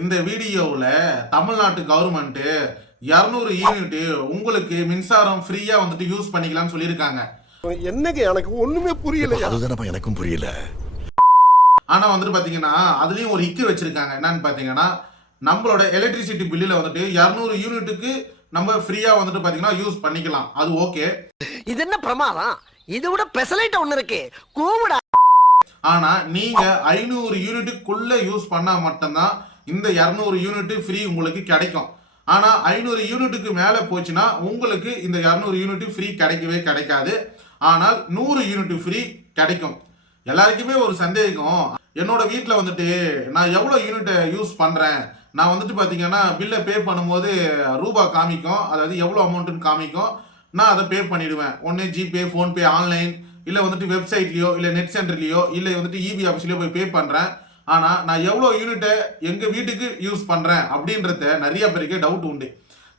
இந்த வீடியோவில் தமிழ்நாட்டு கவர்மெண்ட் 200 யூனிட் உங்களுக்கு மின்சாரம் ஃப்ரீயா வந்துட்டு யூஸ் பண்ணிக்கலாம்னு சொல்லியிருக்காங்க. என்னங்க எனக்கு ஒண்ணுமே புரியல. அதுதானப்பா எனக்கும் புரியல. ஆனா வந்துட்டு பாத்தீங்கன்னா அதுலயும் ஒரு இக்கு வச்சிருக்காங்க. என்னன்னு பாத்தீங்கன்னா நம்மளோட எலக்ட்ரிசிட்டி பில்லுல வந்துட்டு 200 யூனிட்டுக்கு நம்ம ஃப்ரீயா வந்துட்டு பாத்தீங்கன்னா யூஸ் பண்ணிக்கலாம். அது ஓகே. இது என்ன பிரமாதம்? இது விட பெசலைட் ஒண்ணு இருக்கு. கூவுடா. ஆனா நீங்க 500 யூனிட்டுக்குள்ள யூஸ் பண்ணா மட்டும்தான் இந்த 200 யூனிட் ஃப்ரீ உங்களுக்கு கிடைக்கும். ஆனா 500 யூனிட்டுக்கு மேல போச்சுன்னா உங்களுக்கு இந்த 200 யூனிட் ஃப்ரீ கிடைக்கவே கிடைக்காது. ஆனால் 100 யூனிட் ஃப்ரீ கிடைக்கும். எல்லாருக்குமே ஒரு சந்தேகம், என்னோட வீட்டில் வந்துட்டு நான் எவ்வளோ யூனிட்டை யூஸ் பண்ணுறேன், நான் வந்துட்டு பார்த்தீங்கன்னா பில்லை பே பண்ணும்போது ரூபா காமிக்கும், அதாவது எவ்வளோ அமௌண்ட்டுன்னு காமிக்கும், நான் அதை பே பண்ணிடுவேன். ஒன்று ஜிபே, ஃபோன்பே, ஆன்லைன், இல்லை வந்துட்டு வெப்சைட்லேயோ இல்லை நெட் சென்டர்லேயோ இல்லை வந்துட்டு இபி ஆஃபீஸ்லேயோ போய் பே பண்ணுறேன். ஆனால் நான் எவ்வளோ யூனிட்டை எங்கள் வீட்டுக்கு யூஸ் பண்ணுறேன் அப்படின்றத நிறைய பேருக்கு டவுட் உண்டு.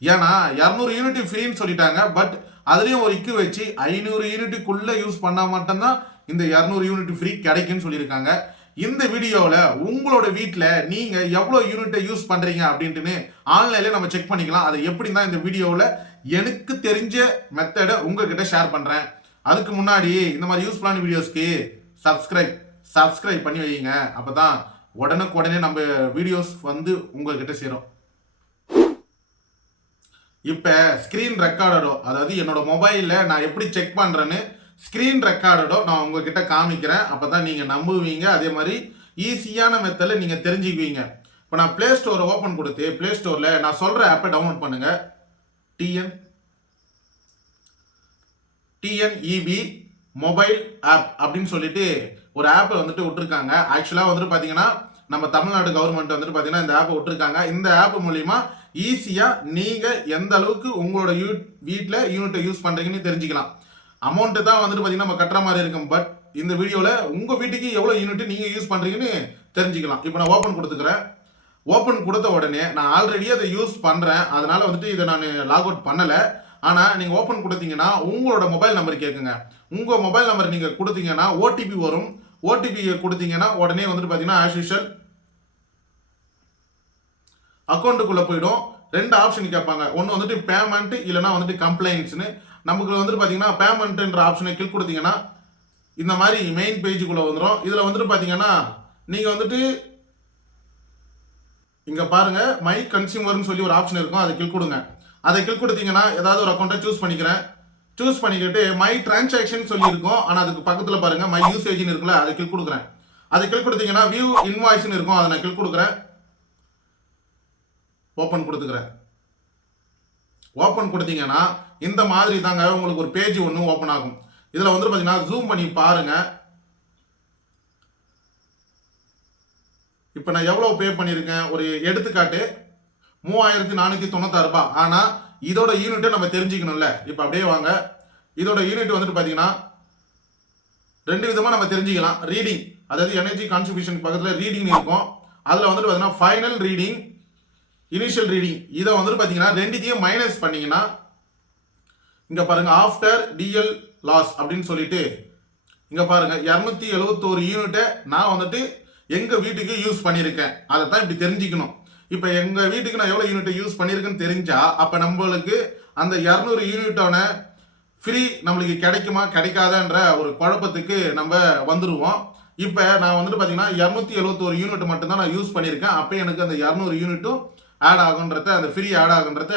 ஏன்னா 200 யூனிட் ஃப்ரீன்னு சொல்லிட்டாங்க. பட் அதுலேயும் ஒரு இக்கு வச்சு 500 யூனிட்டுக்குள்ளே யூஸ் பண்ணால் மட்டும்தான் இந்த 200 யூனிட் ஃப்ரீ கிடைக்குன்னு சொல்லியிருக்காங்க. இந்த வீடியோவில் உங்களோட வீட்டில் நீங்கள் எவ்வளோ யூனிட்டை யூஸ் பண்ணுறீங்க அப்படின்ட்டுன்னு ஆன்லைனில் நம்ம செக் பண்ணிக்கலாம். அது எப்படி தான் இந்த வீடியோவில் எனக்கு தெரிஞ்ச மெத்தடை உங்ககிட்ட ஷேர் பண்ணுறேன். அதுக்கு முன்னாடி இந்த மாதிரி யூஸ்ஃபுல்லான வீடியோஸ்க்கு சப்ஸ்கிரைப் பண்ணி வைங்க. அப்போ தான் உடனுக்குடனே நம்ம வீடியோஸ் வந்து உங்ககிட்ட சேரும். இப்போ ஸ்க்ரீன் ரெக்கார்டடோ, அதாவது என்னோட மொபைலில் நான் எப்படி செக் பண்ணுறேன்னு ஸ்க்ரீன் ரெக்கார்டடோ நான் உங்ககிட்ட காமிக்கிறேன். அப்போ தான் நீங்கள் நம்புவீங்க. அதே மாதிரி ஈஸியான மெத்தடில் நீங்கள் தெரிஞ்சுக்குவீங்க. இப்போ நான் ப்ளே ஸ்டோரை ஓப்பன் கொடுத்து ப்ளே ஸ்டோரில் நான் சொல்கிற ஆப்பை டவுன்லோட் பண்ணுங்கள். டிஎன்இபி மொபைல் ஆப் அப்படின்னு சொல்லிட்டு ஒரு ஆப்பை வந்துட்டு விட்டுருக்காங்க. ஆக்சுவலாக வந்துட்டு பார்த்தீங்கன்னா நம்ம தமிழ்நாடு கவர்மெண்ட் வந்துட்டு பார்த்தீங்கன்னா இந்த ஆப்பை விட்டுருக்காங்க. இந்த ஆப் மூலிமா ஈஸியாக நீங்கள் எந்த அளவுக்கு உங்களோட வீட்டில் யூனிட்டை யூஸ் பண்ணுறீங்கன்னு தெரிஞ்சுக்கலாம். அமௌண்ட்டு தான் வந்துட்டு பார்த்தீங்கன்னா நம்ம கட்டுற மாதிரி இருக்கும். பட் இந்த வீடியோவில் உங்கள் வீட்டுக்கு எவ்வளோ யூனிட் நீங்கள் யூஸ் பண்ணுறீங்கன்னு தெரிஞ்சுக்கலாம். இப்போ நான் ஓப்பன் கொடுத்துக்கிறேன். ஓப்பன் கொடுத்த உடனே நான் ஆல்ரெடி அதை யூஸ் பண்ணுறேன், அதனால் வந்துட்டு இதை நான் லாக் அவுட் பண்ணலை. ஆனால் நீங்கள் ஓப்பன் கொடுத்தீங்கன்னா உங்களோட மொபைல் நம்பர் கேட்குங்க. உங்கள் மொபைல் நம்பர் நீங்கள் கொடுத்தீங்கன்னா ஓடிபி வரும். ஓடிபி கொடுத்தீங்கன்னா உடனே வந்துட்டு பார்த்தீங்கன்னா ஆஸ் யூஷுவல் அக்கௌண்ட்டுக்குள்ளே போயிடும். 2 ஆப்ஷன் கேட்பாங்க. ஒன்று வந்துட்டு பேமெண்ட், இல்லைனா வந்துட்டு கம்ப்ளைண்ட்ஸ்னு. நமக்கு வந்துட்டு பார்த்தீங்கன்னா பேமெண்ட்ன்ற ஆப்ஷனை கிளிக் கொடுத்தீங்கன்னா இந்த மாதிரி மெயின் பேஜுக்குள்ளே வந்துடும். இதில் வந்துட்டு பார்த்தீங்கன்னா நீங்கள் வந்துட்டு இங்கே பாருங்கள், மை கன்சியூமர்னு சொல்லி ஒரு ஆப்ஷன் இருக்கும். அதை கிளிக் கொடுங்க. அதை கிளிக் கொடுத்தீங்கன்னா ஏதாவது ஒரு அக்கௌண்ட்டை சூஸ் பண்ணிக்கிறேன். சூஸ் பண்ணிக்கிட்டு மை டிரான்சாக்ஷன் சொல்லி இருக்கும். ஆனால் அதுக்கு பக்கத்தில் பாருங்கள் மை யூசேஜ்னு இருக்குல்ல, அதை கிளிக் கொடுக்குறேன். அதை கிளிக் கொடுத்தீங்கன்னா வியூ இன்வாய்ஸ்னு இருக்கும். அதை நான் கிளிக் கொடுக்குறேன். ஓப்பன் கொடுத்துக்கிறேன். ஓப்பன் கொடுத்தீங்கன்னா இந்த மாதிரி தாங்க உங்களுக்கு ஒரு பேஜ் ஒன்று ஓப்பன் ஆகும். இதில் வந்துட்டு பார்த்தீங்கன்னா ஜூம் பண்ணி பாருங்கள். இப்போ நான் எவ்வளோ பே பண்ணியிருக்கேன், ஒரு எடுத்துக்காட்டு 3496 ரூபாய். ஆனால் இதோட யூனிட்டை நம்ம தெரிஞ்சுக்கணும்ல. இப்போ அப்படியே வாங்க. இதோட யூனிட் வந்துட்டு பார்த்தீங்கன்னா 2 விதமாக நம்ம தெரிஞ்சுக்கலாம். ரீடிங், அதாவது எனர்ஜி கான்ட்ரிபியூஷன் பக்கத்தில் ரீடிங் இருக்கும். அதில் வந்துட்டு பார்த்தீங்கன்னா ஃபைனல் ரீடிங், இனிஷியல் ரீடிங். இதை வந்துட்டு பார்த்தீங்கன்னா ரெண்டுத்தையும் மைனஸ் பண்ணிங்கன்னா இங்கே பாருங்கள் ஆஃப்டர் டிஎல் லாஸ் அப்படின்னு சொல்லிட்டு இங்கே பாருங்கள் 271 யூனிட்டை நான் வந்துட்டு எங்கள் வீட்டுக்கு யூஸ் பண்ணியிருக்கேன். அதை தான் இப்படி தெரிஞ்சுக்கணும். இப்போ எங்கள் வீட்டுக்கு நான் எவ்வளோ யூனிட்டை யூஸ் பண்ணியிருக்கேன்னு தெரிஞ்சால் அப்போ நம்மளுக்கு அந்த 200 யூனிட்டான ஃப்ரீ நம்மளுக்கு கிடைக்குமா கிடைக்காதான்ற ஒரு குழப்பத்துக்கு நம்ம வந்துடுவோம். இப்போ நான் வந்துட்டு பார்த்தீங்கன்னா 271 யூனிட் மட்டும்தான் நான் யூஸ் பண்ணியிருக்கேன். அப்போ எனக்கு அந்த 200 யூனிட்டும் ஆட் ஆகுன்றத, அந்த ஃப்ரீ ஆட் ஆகுன்றத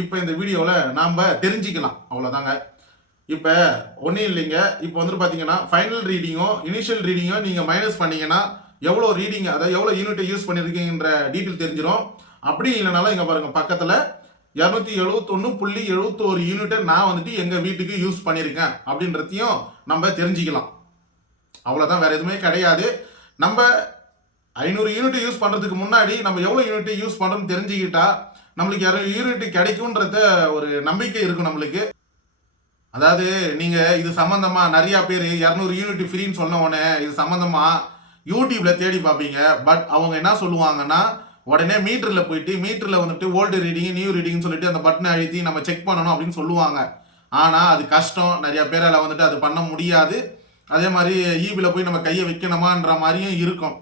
இப்போ இந்த வீடியோவில் நாம் தெரிஞ்சுக்கலாம். அவ்வளோதாங்க. இப்போ ஒன்றும் இல்லைங்க. இப்போ வந்துட்டு பார்த்தீங்கன்னா ஃபைனல் ரீடிங்கோ இனிஷியல் ரீடிங்கோ நீங்கள் மைனஸ் பண்ணீங்கன்னா எவ்வளோ ரீடிங், அதாவது எவ்வளோ யூனிட்டை யூஸ் பண்ணியிருக்கீங்கன்ற டீட்டெயில் தெரிஞ்சிடும். அப்படி இல்லைனாலும் இங்கே பாருங்கள் பக்கத்தில் 271.71 யூனிட்டை நான் வந்துட்டு எங்கள் வீட்டுக்கு யூஸ் பண்ணியிருக்கேன் அப்படின்றதையும் நம்ம தெரிஞ்சுக்கலாம். அவ்வளோதான், வேறு எதுவுமே கிடையாது. நம்ம 500 யூனிட் யூஸ் பண்ணுறதுக்கு முன்னாடி நம்ம எவ்வளோ யூனிட் யூஸ் பண்ணுறோம்னு தெரிஞ்சுக்கிட்டா நம்மளுக்கு 200 யூனிட் கிடைக்கும்ன்றத ஒரு நம்பிக்கை இருக்கும் நம்மளுக்கு. அதாவது நீங்கள் இது சம்மந்தமாக நிறையா பேர் 200 யூனிட் ஃப்ரீன்னு சொன்ன உடனே இது சம்மந்தமாக யூடியூப்பில் தேடி பார்ப்பீங்க. பட் அவங்க என்ன சொல்லுவாங்கன்னா உடனே மீட்டரில் போயிட்டு மீட்டரில் வந்துட்டு ஓல்டு ரீடிங் நியூ ரீடிங்னு சொல்லிட்டு அந்த பட்டனை அழுத்தி நம்ம செக் பண்ணணும் அப்படின்னு சொல்லுவாங்க. ஆனால் அது கஷ்டம். நிறையா பேரால் வந்துட்டு அது பண்ண முடியாது. அதே மாதிரி ஈபியில் போய் நம்ம கையை வைக்கணுமான்ற மாதிரியும் இருக்கும்.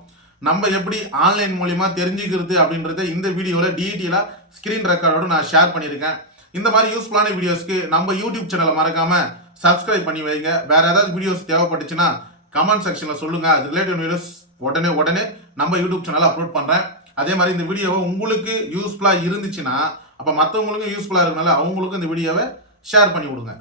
நம்ம எப்படி ஆன்லைன் மூலியமா தெரிஞ்சுக்கிறது அப்படின்றத இந்த வீடியோவில் டீட்டெயிலாக ஸ்க்ரீன் ரெக்கார்டோட நான் ஷேர் பண்ணியிருக்கேன். இந்த மாதிரி யூஸ்ஃபுல்லான வீடியோஸ்க்கு நம்ம யூடியூப் சேனலை மறக்காம சப்ஸ்கிரைப் பண்ணி வைங்க. வேற ஏதாவது வீடியோஸ் தேவைப்பட்டுச்சுன்னா கமெண்ட் செக்ஷனில் சொல்லுங்க. அது ரிலேட்டிவ் வீடியோஸ் உடனே நம்ம யூடியூப் சேனலில் அப்லோட் பண்ணுறேன். அதே மாதிரி இந்த வீடியோவை உங்களுக்கு யூஸ்ஃபுல்லாக இருந்துச்சுன்னா அப்போ மற்றவங்களுக்கும் யூஸ்ஃபுல்லாக இருக்கனால அவங்களுக்கும் இந்த வீடியோவை ஷேர் பண்ணி விடுங்க.